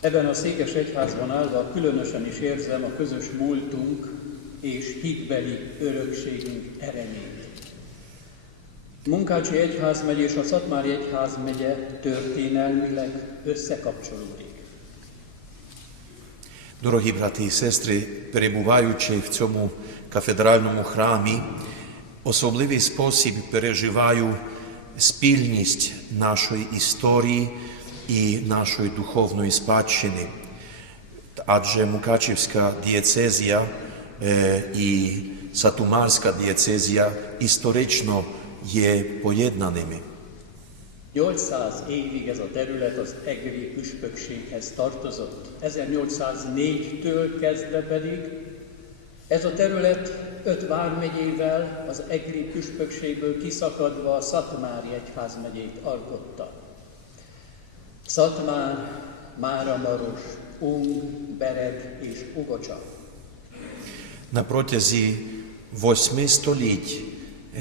Ebben a székes egyházban állva különösen is érzem a közös múltunk és hitbeli örökségünk erejét. Munkácsi Egyházmegye és a Szatmári Egyházmegye történelmileg összekapcsolódik. Дорогі брати і сестри, перебуваючи в цьому кафедральному храмі, особливий спосіб переживаю спільність нашої історії і нашої духовної спадщини. Адже Мукачівська дієцезія е, і Сатумарська дієцезія історично є поєднаними. 800 évig ez a terület az egri püspökséghez tartozott. 1804-től kezdve pedig ez a terület öt vármegyével az egri püspökségből kiszakadva a Szatmári egyházmegyét alkotta. Szatmár, Máramaros, Ung, Bereg és Ugocsa. На протязі восьми століть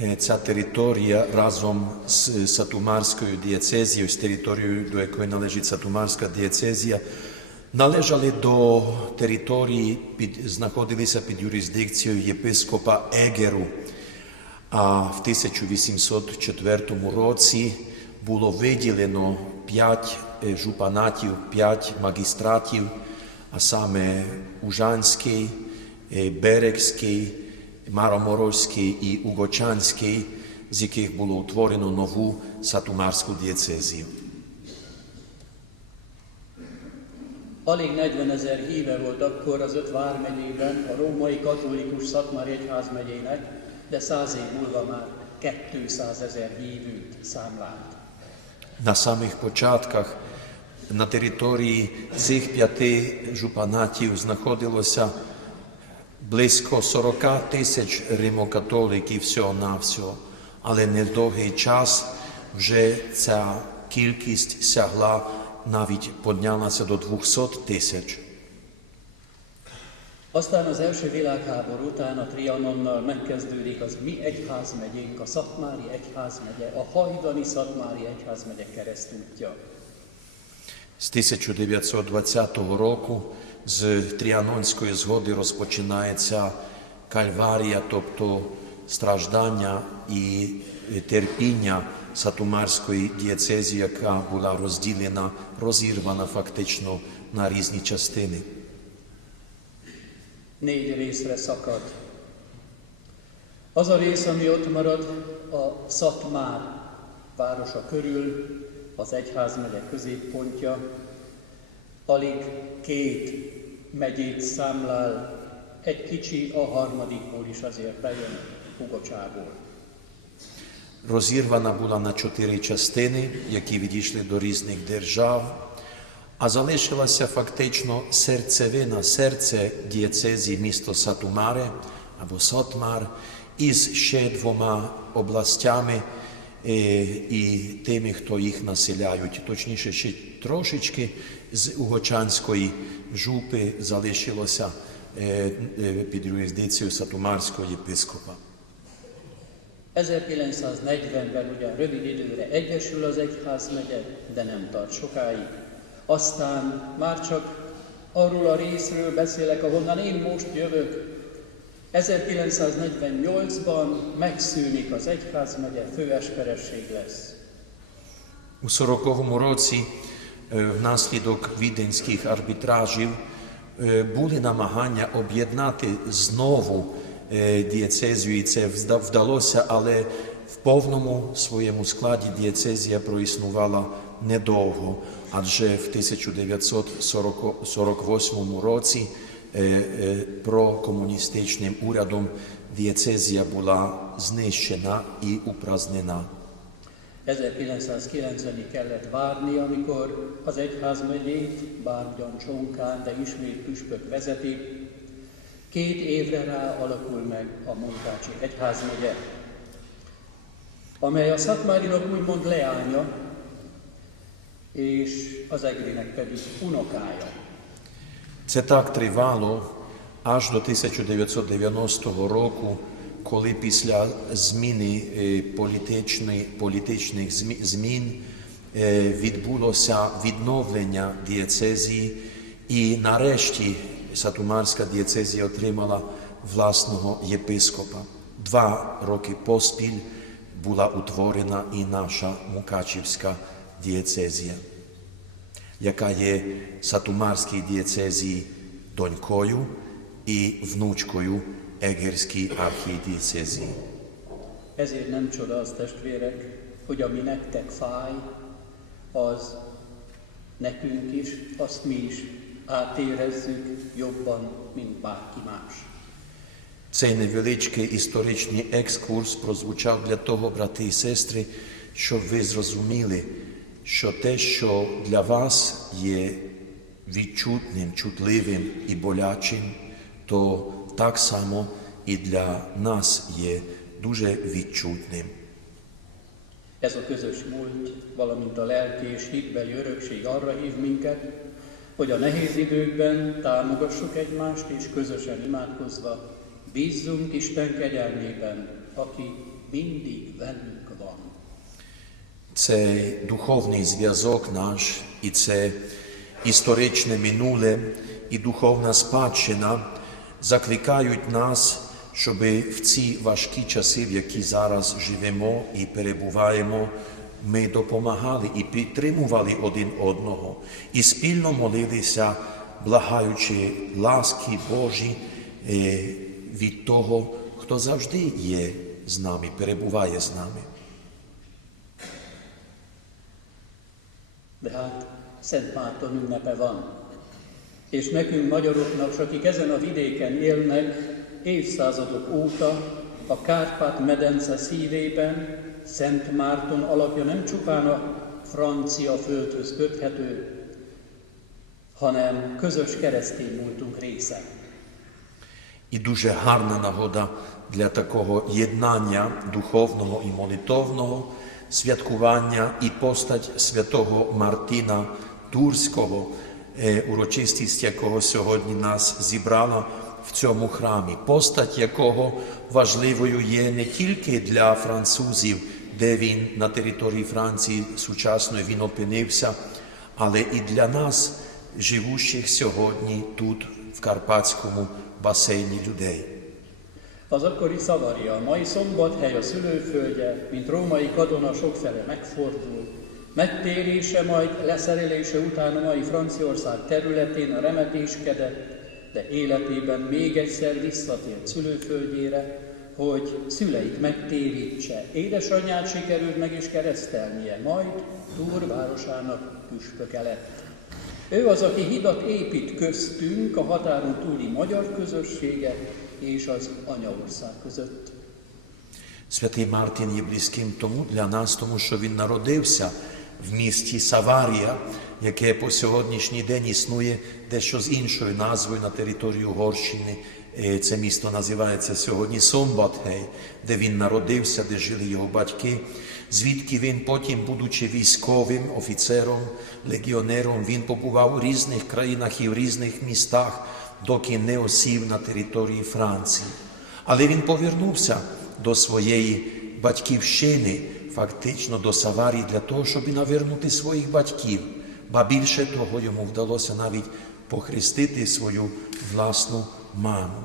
е, ця територія разом з Сатумарською дієцезією, з територією, до якої належить Сатумарська дієцезія, належали до території, під, знаходилися під юрисдикцією єпископа Егеру. А в 1804 році було виділено п'ять жупанатів, п'ять магістратів, а саме Ужанський, е, Берегський, Мароморозький і Угочанський, з яких було утворено нову Сатумарську дієцезію. Alig 40 ezer híve volt akkor az öt vármegyében, a római katolikus Szatmári egyházmegyének, de száz év múlva már 200 ezer hívőt számlált. На самих початках на території цих п'яти жупанатів знаходилося близько 40 тисяч римокатоликів всього-навсього, але недовгий час вже ця кількість сягла навіть піднялася до 200 тисяч. Aztán az első világháború után a Trianonnal megkezdődik az mi egyházmegyénk, a Szatmári egyházmegye, a hajdani Szatmári egyházmegye keresztútja. З 1920 року з Тріанонської згоди розпочинається кальварія, тобто страждання і терпіння Сатумарської дієцезії, яка була розділена, розірвана фактично на різні частини. Négy részre szakad. Az a rész, ami ott marad, a Szatmár városa körül, az egyházmegye középpontja, alig két megyét számlál, egy kicsi a harmadikból is azért bejön Hugocsából. Розірвана була на чотири частини, які відійшли до різних держав, а залишилася фактично серцевина, серце дієцезії місто Сатумаре або Сотмар із ще двома областями е, і тими, хто їх населяють. Точніше, ще трошечки з Угочанської жупи залишилося е, е, під юрисдикцією Сатумарського єпископа. 1940-ben ugye rövid időre egyesül az egyházmegye, de nem tart sokáig. Aztán már csak arról a részről beszélek, ahonnan én most jövök. 1948-ban megszűnik az egyházmegye, főesperesség lesz. У 40-му році внаслідок віденських арбітражів були намагання об'єднати знову дієцезію, і це вдалося, але в повному своєму складі дієцезія проіснувала недовго, адже в 1948 році е, е, прокомуністичним урядом дієцезія була знищена і упразнена. 1990-ig kellett várni, amikor az egyházmegyét, bár ugyan csonkán, de ismét püspök vezeti, két évre rá alakul meg a Munkácsi egyházmegye, amely a Szatmárinak úgymond leánya, és az Egrinek pedig unokája. Це так тривало аж до 1990 року, коли після зміни політичних змін відбулося відновлення дієцезії, і нарешті Сатумарська дієцезія отримала власного єпископа. Два роки поспіль була утворена і наша Мукачівська дієцезія, яка є Сатумарській дієцезії донькою і внучкою Егерській архідієцезії. Ezért nem csoda az testvérek, hogy ami nektek fáj, az nekünk is, azt mi is átérezzük jobban, mint bárki más. Цей невеличкий історичний екскурс прозвучав для того, брати і сестри, щоб ви зрозуміли, що те, що для вас є відчутним, чутливим і болячим, то так само і для нас є дуже відчутним. Ez a közös múlt, valamint a lelki és hitbeli örökség arra hív minket, hogy a nehéz időkben támogassuk egymást, és közösen imádkozva bízzunk Isten kegyelmében, aki mindig velünk Цей духовний зв'язок наш, і це історичне минуле, і духовна спадщина закликають нас, щоб в ці важкі часи, в які зараз живемо і перебуваємо, ми допомагали і підтримували один одного, і спільно молилися, благаючи ласки Божі е, від того, хто завжди є з нами, перебуває з нами. De hát Szent Márton ünnepe van. És nekünk magyaroknak, s akik ezen a vidéken élnek, évszázadok óta a Kárpát-medence szívében Szent Márton alapja nem csupán a francia földhöz köthető, hanem közös keresztény múltunk része. І дуже гарна нагода для такого єднання духовного і молитовного, святкування і постать святого Мартина Турського, е, урочистість якого сьогодні нас зібрала в цьому храмі, постать якого важливою є не тільки для французів, де він на території Франції сучасної він опинився, але і для нас, живущих сьогодні тут, в Карпатському басейні людей. Az akkori Szavaria, mai szombathely a szülőföldje, mint római katona sokfele megfordul, megtérése majd leszerelése után a mai Franciaország területén remetéskedett, de életében még egyszer visszatért szülőföldjére, hogy szüleit megtérítse. Édesanyját sikerült meg is keresztelnie, majd Túr városának püspöke lett. Ő az, aki hidat épít köztünk a határon túli magyar közössége és az anyaország között. Святий Мартін є близьким тому для нас, тому що він народився в місті Саварія, яке по сьогоднішній день існує дещо з іншою назвою на території Угорщини. Це місто називається сьогодні Сомбатгей, де він народився, де жили його батьки. Звідки він потім, будучи військовим офіцером, легіонером, він побував у різних країнах і в різних містах, доки не осів на території Франції. Але він повернувся до своєї батьківщини, фактично до Саварії, для того, щоб навернути своїх батьків. Ба більше того, йому вдалося навіть похрестити свою власну маму.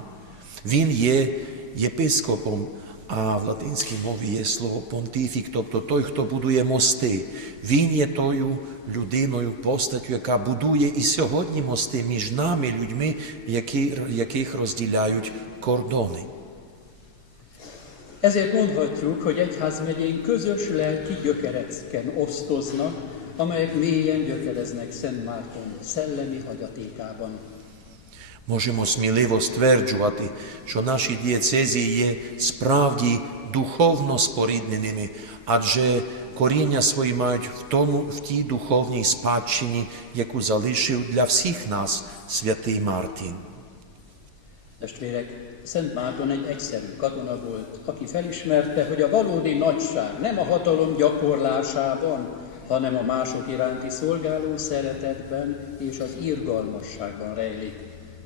Він є єпископом, а в латинській мові є слово понтифік, тобто той, хто будує мости. Він є тою людиною, постаттю, яка будує і сьогодні мости між нами, людьми, які, яких розділяють кордони. Ezért mondhatjuk, hogy egyházmegyénk közös lelki gyökereken osztoznak, amelyek mélyen gyökereznek Szent Márton szellemi hagyatékában. Можемо сміливо стверджувати, що наші дієцезії є справді духовно спорідненими, адже коріння свої мають в тому, в тій духовній спадщині, яку залишив для всіх нас святий Мартін. Testvérek, Szent Márton egy egyszerű katona volt, aki felismerte, hogy a valódi nagyság nem a hatalom gyakorlásában, hanem a mások iránti szolgáló szeretetben és az irgalmasságban rejlik.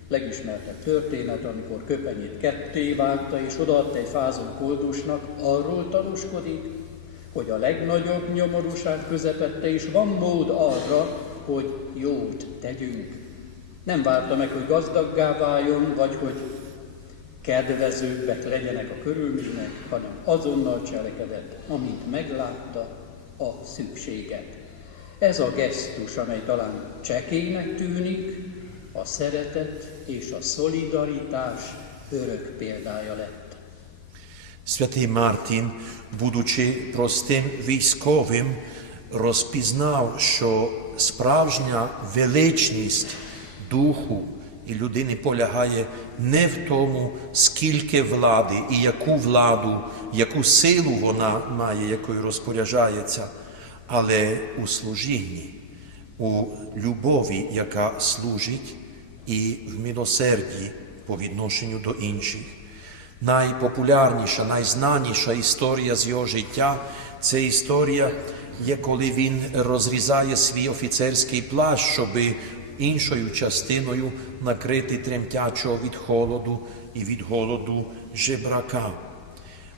Legismertebb történet, amikor köpenyét ketté vágta és odaadta egy fázó koldusnak, arról tanúskodik, hogy a legnagyobb nyomorúság közepette is van mód arra, hogy jót tegyünk. Nem várta meg, hogy gazdaggá váljon, vagy hogy kedvezőbbek legyenek a körülmények, hanem azonnal cselekedett, amint meglátta a szükséget. Ez a gesztus, amely talán csekélynek tűnik, a szeretet és a szolidaritás örök példája lett. Святий Мартін, будучи простим військовим, розпізнав, що справжня величність духу і людини полягає не в тому, скільки влади і яку владу, яку силу вона має, якою розпоряджається, але у служінні, у любові, яка служить, і в милосерді по відношенню до інших. Найпопулярніша, найзнаніша історія з його життя це історія, є коли він розрізає свій офіцерський плащ, щоб іншою частиною накрити тремтячого від холоду і від голоду жебрака.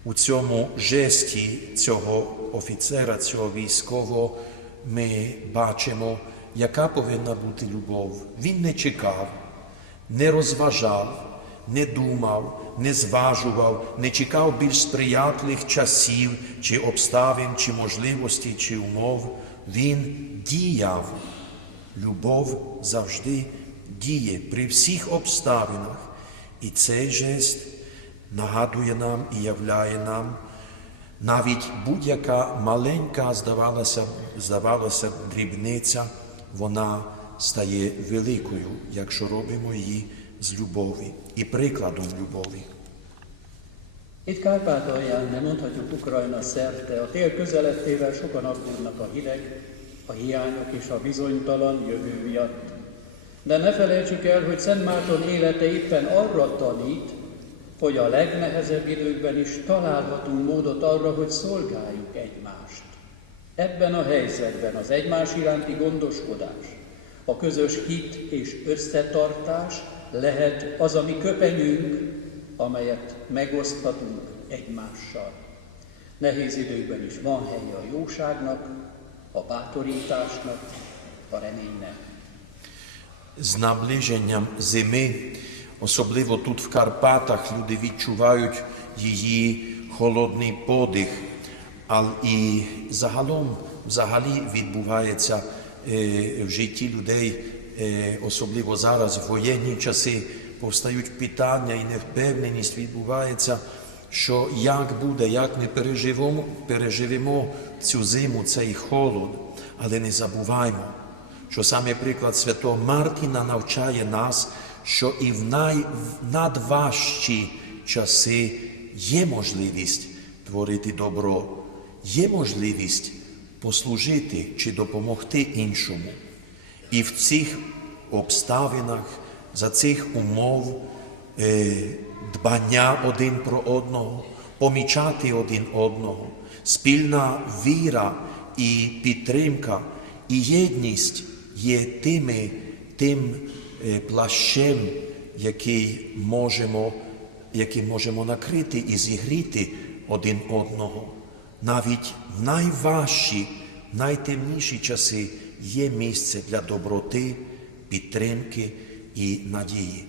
У цьому жесті цього офіцера, цього військового, ми бачимо, яка повинна бути любов. Він не чекав, не розважав, не думав, не зважував, не чекав більш сприятливих часів, чи обставин, чи можливостей, чи умов. Він діяв. Любов завжди діє при всіх обставинах. І цей жест нагадує нам і являє нам, навіть будь-яка маленька, здавалося, здавалося, дрібниця, вона стає великою, якщо робимо її з любові і прикладом любові. Itt Kárpátalján, de mondhatjuk Ukrajna szerte, a tél közelettével sokan aggódnak a hideg, a hiányok és a bizonytalan jövő miatt. De ne felejtsük el, hogy Szent Márton élete éppen arra tanít, hogy a legnehezebb időkben is találhatunk módot arra, hogy szolgáljuk egymást. Ebben a helyzetben az egymás iránti gondoskodás, a közös hit és összetartás lehet az a mi köpenyünk, amelyet megoszthatunk egymással. Nehéz időkben is van helye a jóságnak, a bátorításnak, a reménynek. З наближенням зими, особливо тут в Карпатах, люди відчувають її холодний подих, але і загалом взагалі відбувається е, в житті людей, е, особливо зараз, в воєнні часи, повстають питання і невпевненість відбувається, що як буде, як ми переживемо, переживемо цю зиму, цей холод, але не забуваймо, що саме приклад святого Мартіна навчає нас, що і в найнадважчі часи є можливість творити добро, є можливість послужити чи допомогти іншому. І в цих обставинах, за цих умов е, дбання один про одного, помічати один одного, спільна віра і підтримка, і єдність є тими, тим е, плащем, який можемо, яким можемо накрити і зігріти один одного. Навіть в найважчі, найтемніші часи є місце для доброти, підтримки і надії.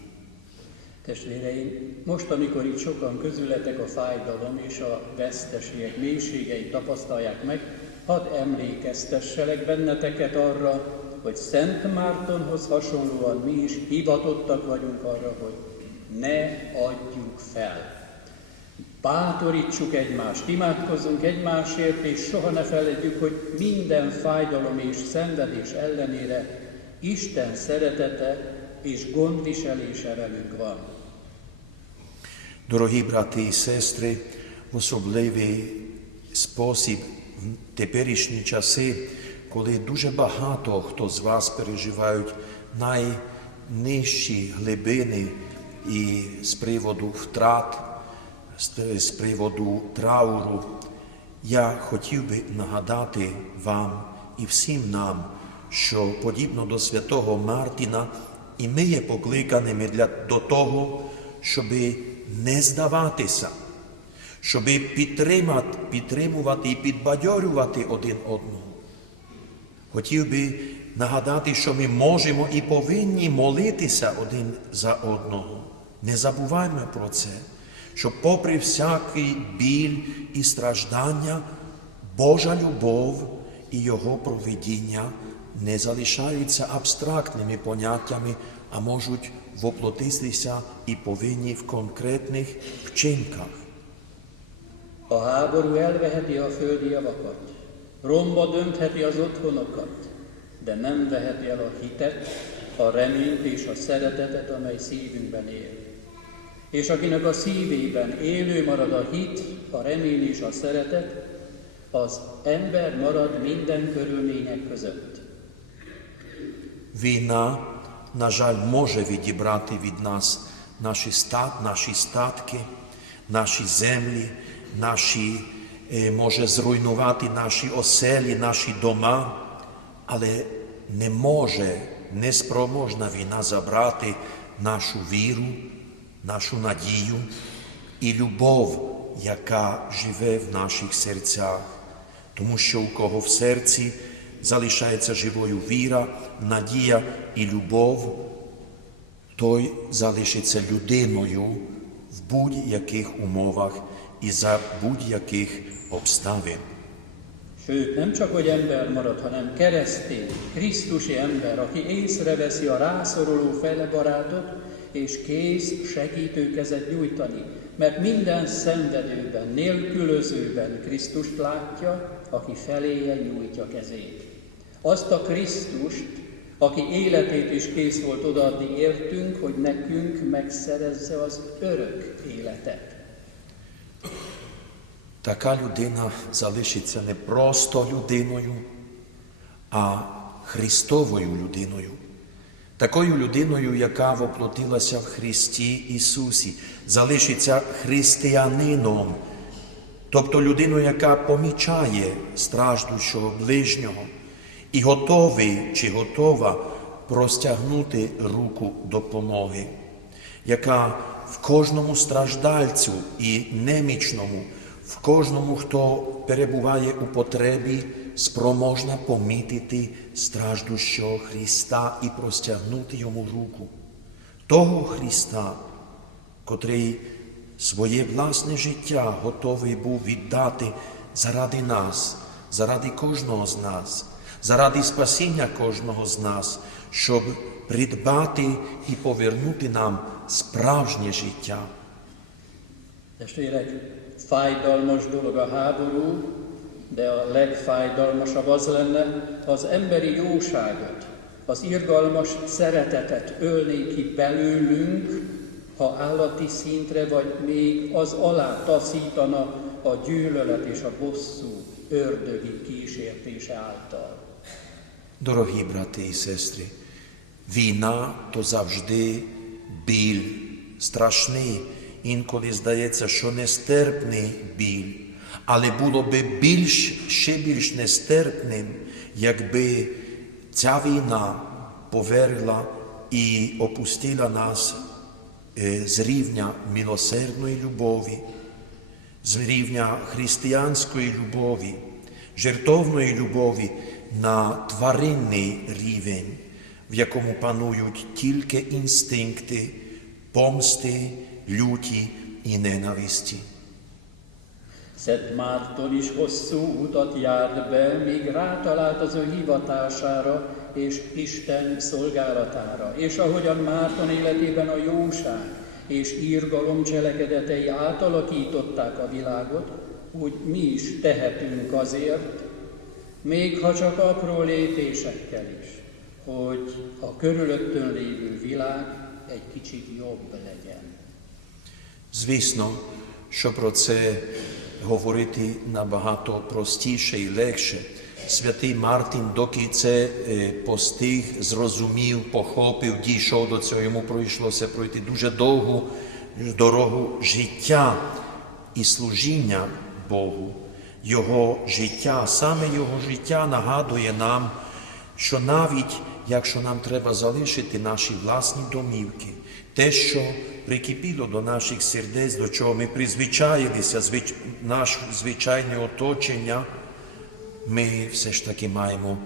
Testvéreim, most, amikor itt sokan közületek a fájdalom és a veszteségek mélységeit tapasztalják meg, hadd emlékeztesselek benneteket arra, hogy Szent Mártonhoz hasonlóan mi is hivatottak vagyunk arra, hogy ne adjuk fel. Bátorítsuk egymást, imádkozzunk egymásért, és soha ne feledjük, hogy minden fájdalom és szenvedés ellenére Isten szeretete és gondviselése velünk van. Дорогі брати і сестри, в особливий спосіб в теперішні часи, коли дуже багато хто з вас переживають найнижчі глибини і з приводу втрат, з- приводу трауру, я хотів би нагадати вам і всім нам, що подібно до святого Мартіна, і ми є покликаними для, до того, щоби не здаватися, щоб підтримати, підтримувати і підбадьорювати один одного. Хотів би нагадати, що ми можемо і повинні молитися один за одного. Не забуваймо про це, що попри всякий біль і страждання, Божа любов і Його провидіння не залишаються абстрактними поняттями, а можуть воплотитися і повинні в конкретних вчинках. A háború elveheti a földi javakat, romba döntheti az otthonokat, de nem veheti el a hitet, a reményt és a szeretetet, amely szívünkben él. És akinek a szívében élő marad a hit, a remény és a szeretet, az ember marad minden körülmények között. Війна, на жаль, може відібрати від нас наші, стат, наші статки, наші землі, наші, може зруйнувати наші оселі, наші дома, але не може, не спроможна війна забрати нашу віру, нашу надію і любов, яка живе в наших серцях. Тому що у кого в серці залишається живою віра, надія і любов, той залишиться людиною в будь-яких умовах і за будь-яких обставин. Sőt, nem csak, hogy ember marad, hanem keresztény, Krisztusi ember, aki észreveszi a rászoruló fele barátot, és kész segítőkezet nyújtani, mert minden szenvedőben, nélkülözőben Krisztust látja, aki feléje nyújtja kezét. Azt a Krisztust, aki életét is kész volt odaadni értünk, hogy nekünk megszerezze az örök életet. Така людина залишиться не просто людиною, а Христовою людиною. Такою людиною, яка воплотилася в Христі Ісусі, залишиться християнином, тобто людиною, яка помічає страждущого ближнього і готовий чи готова простягнути руку допомоги, яка в кожному страждальцю і немічному, в кожному, хто перебуває у потребі, спроможна помітити страждущого Христа і простягнути йому руку. Того Христа, котрий своє власне життя готовий був віддати заради нас, заради кожного з нас, заради спасіння кожного з нас, щоб придбати і повернути нам справжнє життя. Testvérek, fájdalmas dolog a háború, de a legfájdalmasabb az lenne, ha az emberi jóságot, az irgalmas szeretetet ölné ki belőlünk, ha állati szintre vagy még az alá taszítana a gyűlölet és a bosszú ördögi kísértése által. Дорогі брати і сестри, війна то завжди біль, страшний, інколи здається, що нестерпний біль, Але було би більш, ще більш нестерпним, якби ця війна поверила і опустила нас е, з рівня милосердної любові, з рівня християнської любові, жертовної любові на тваринний рівень, в якому панують тільки інстинкти, помсти, люті і ненависті. Szent Márton is hosszú utat járt be, míg rátalált az ő hivatására és Isten szolgálatára. És ahogyan Márton életében a jóság és írgalom cselekedetei átalakították a világot, úgy mi is tehetünk azért, még ha csak apró lépésekkel is, hogy a körülöttön lévő világ egy kicsit jobb legyen. Звісно, що про це говорити набагато простіше і легше. Святий Мартін, доки це е, постиг, зрозумів, похопив, дійшов до цього, йому пройшлося пройти дуже довгу дорогу життя і служіння Богу. Його життя, саме його життя нагадує нам, що навіть якщо нам треба залишити наші власні домівки, те, що прикипіло до наших сердець, до чого ми призвичаїлися, звич... наше звичайне оточення, ми все ж таки маємо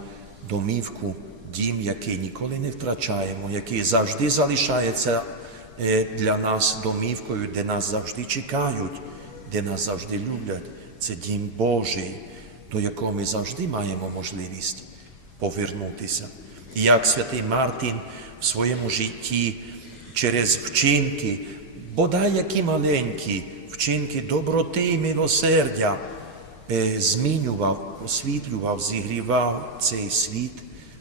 домівку, дім, який ніколи не втрачаємо, який завжди залишається е, для нас домівкою, де нас завжди чекають, де нас завжди люблять. Це дім Божий, до якого ми завжди маємо можливість повернутися. Як святий Мартін в своєму житті через вчинки, бодай які маленькі вчинки доброти і милосердя, е, змінював, освітлював, зігрівав цей світ,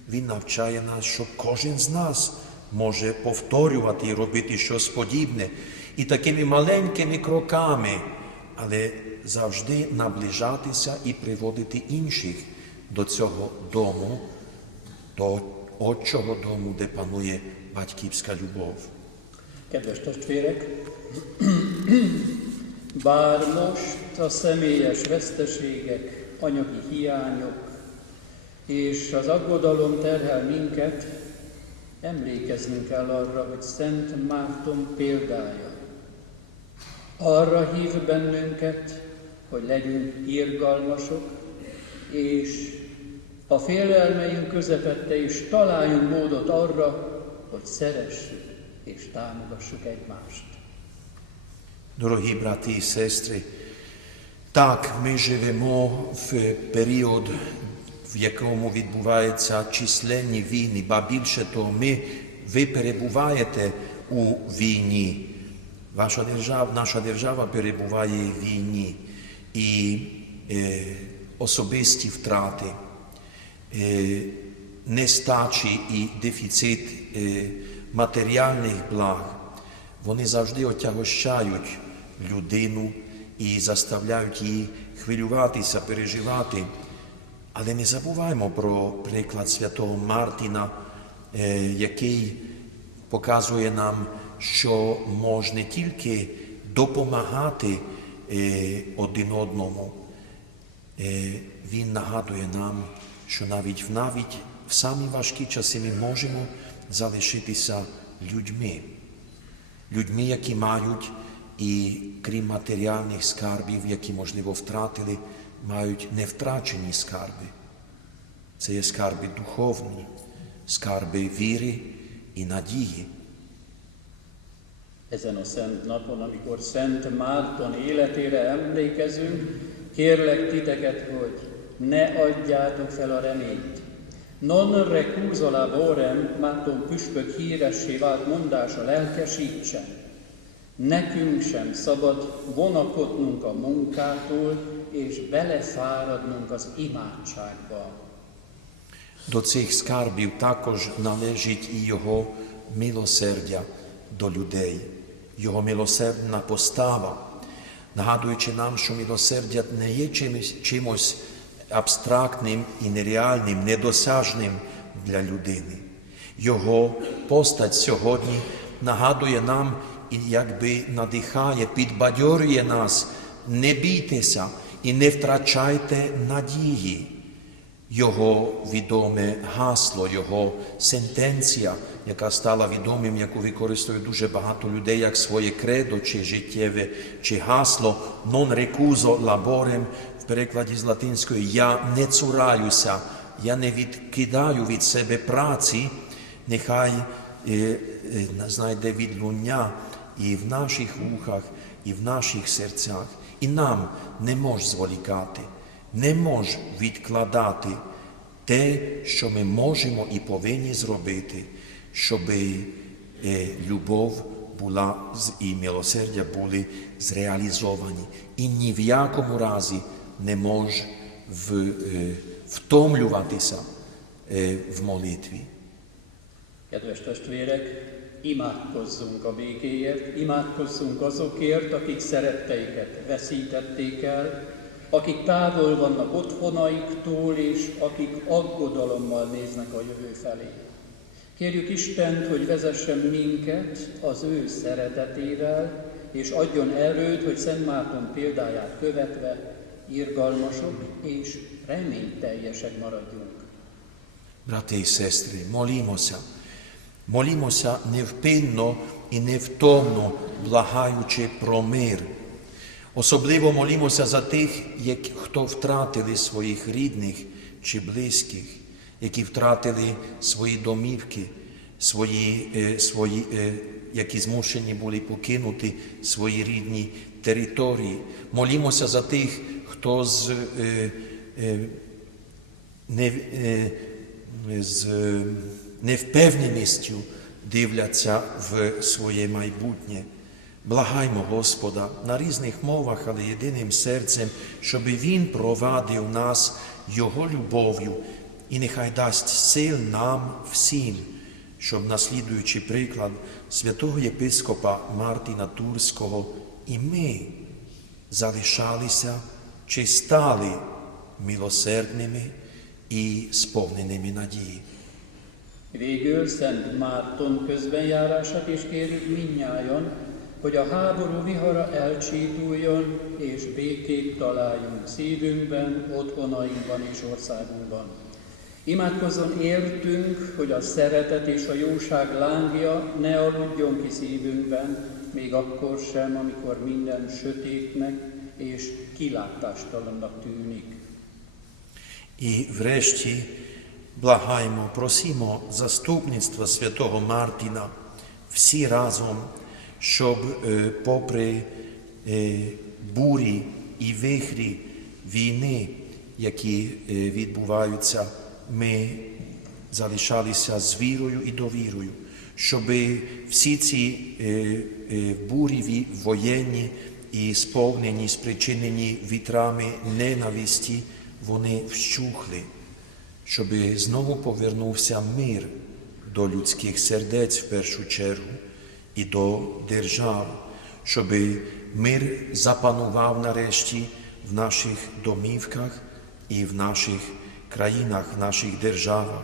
він навчає нас, що кожен з нас може повторювати і робити щось подібне. І такими маленькими кроками, але завжди наближатися і приводити інших до цього дому, до otcovho domu, kde panuje baťkívska ľubov. Kedves testvérek, bár most a személyes veszteségek, anyagi hiányok és az aggodalom terhel minket, emlékeznünk kell arra, hogy Szent Márton példája arra hív bennünket, hogy legyünk irgalmasok, és a félelmeink közepette is találjunk módot arra, hogy szeressük és támogassuk egymást. Дорогі брати і сестри, так ми живемо в період, в якому відбуваються численні війни, ба більше того, ми, ви перебуваєте у війні. Ваша держава, наша держава перебуває в війні і е, особисті втрати, нестачі і дефіцит е, матеріальних благ, вони завжди отягощають людину і заставляють її хвилюватися, переживати. Але не забуваємо про приклад святого Мартіна, е, який показує нам, що можна не тільки допомагати е, один одному, Е, Він нагадує нам, що навіть навіть в самі важкі часи ми можемо залишитися людьми, людьми, які мають і крім матеріальних скарбів, які, можливо, втратили, мають невтрачені скарби. Це є скарби духовні, skárby víry i naději. Ezen a szent napon, amikor Szent Márton életére emlékezünk, kérlek titeket, hogy ne adjátok fel a reményt. Non recuso laborem, Márton püspök híressé vált mondása lelkesítsen. Nekünk sem szabad vonakodnunk a munkától, és belefáradnunk az imádságba. До цих скарбів також належить і Його милосердя до людей, Його милосердна постава, нагадуючи нам, що милосердя не є чимось, чимось абстрактним і нереальним, недосяжним для людини. Його постать сьогодні нагадує нам і якби надихає, підбадьорює нас, не бійтеся і не втрачайте надії. Його відоме гасло, його сентенція, яка стала відомим, яку використовує дуже багато людей як своє кредо, чи життєве, чи гасло non recuso laborem перекладі з латинської Я не цураюся, я не відкидаю від себе праці, нехай е, е, знайде відлуння і в наших вухах, і в наших серцях. І нам не мож зволікати не мож відкладати те, що ми можемо і повинні зробити, щоб е, любов була і милосердя були зреалізовані. І ні в якому разі не мож в, е, втомлюватися е, в молитві. Kedves testvérek, imádkozzunk a békéért, imádkozzunk azokért, akik szeretteiket veszítették el, akik távol vannak otthonaiktól, és akik aggodalommal néznek a jövő felé. Kérjük Istent, hogy vezessen minket az ő szeretetével, és adjon erőt, hogy Szent Márton példáját követve irgalmasok és reményteljesek maradjunk. Брати і сестри, молімося, молімося невпинно і невтомно, благаючи про мир. Особливо молімося за тих, хто втратили своїх рідних чи близьких, які втратили свої домівки, свої, свої, які змушені були покинути свої рідні території. Молімося за тих, хто з е, е, не, е, з е, невпевненістю дивляться в своє майбутнє. Благаймо Господа на різних мовах, але єдиним серцем, щоб Він провадив нас Його любов'ю і нехай дасть сил нам всім, щоб, наслідуючи приклад святого єпископа Мартіна Турського, і ми залишалися чи стали милосердними і сповненими надії. Végül Szent Márton közbenjárását is kérjük minnyájon, hogy a háború vihara elcsítuljon, és békét találjunk szívünkben, otthonainkban és országunkban. Imádkozzon értünk, hogy a szeretet és a jóság lángja ne aludjon ki szívünkben, még akkor sem, amikor minden sötétnek és kilátástalannak tűnik. І врешті благаємо, просимо заступництва святого Мартіна всі разом, щоб е, попри е, бурі і вихрі війни, які е, відбуваються, ми залишалися з вірою і довірою, щоб всі ці е, е, бурі воєнні і сповнені, спричинені вітрами ненависті, вони вщухли, щоб знову повернувся мир до людських сердець в першу чергу і до держав, щоб мир запанував нарешті в наших домівках і в наших країнах, наших державах.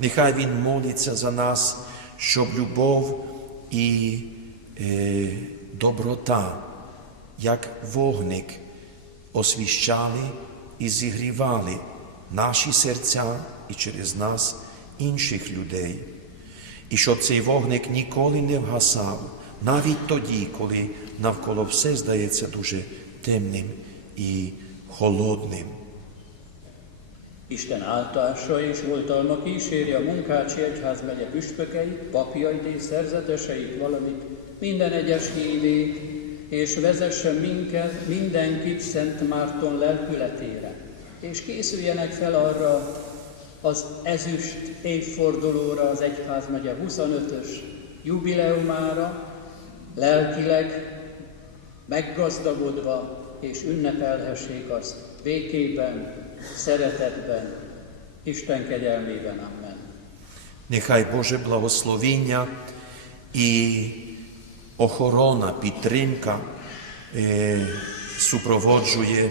Нехай Він молиться за нас, щоб любов і е, доброта, як вогник, освіщали і зігрівали наші серця і через нас інших людей. І щоб цей вогник ніколи не вгасав, навіть тоді, коли навколо все здається дуже темним і холодним. Isten áltása és oltalma kíséri a Munkácsi Egyház megye püspökeit, papjait és szerzeteseit, valamint minden egyes hívét, és vezessen minket, mindenkit Szent Márton lelkületére. És készüljenek fel arra az ezüst évfordulóra, az Egyház megye 25-ös jubileumára, lelkileg meggazdagodva, és ünnepelhessék azt békében, szeretetben, Isten kegyelmében. Amen. Нехай Боже благословіння і охорона, підтримка е, супроводжує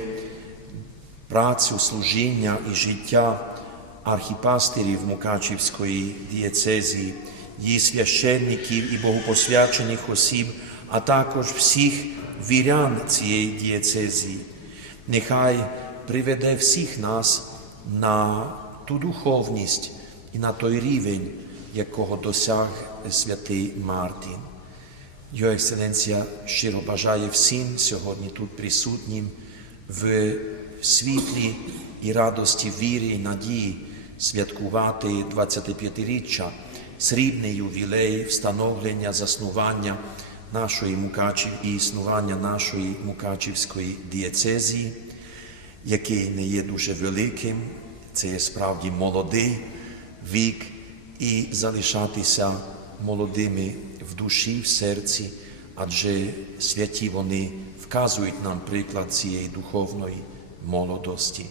працю, служіння і життя архіпастерів Мукачівської дієцезії, її священників і богопосвячених осіб, а також всіх вірян цієї дієцезії. Нехай приведе всіх нас на ту духовність і на той рівень, якого досяг святий Мартін. Його Екселенція щиро бажає всім сьогодні тут присутнім в світлі і радості віри і надії святкувати 25-річчя, срібний ювілей встановлення заснування нашої Мукачів і існування нашої Мукачівської дієцезії, який не є дуже великим, це є справді молодий вік, і залишатися молодими в душі, в серці, адже святі вони вказують нам приклад цієї духовної молодості.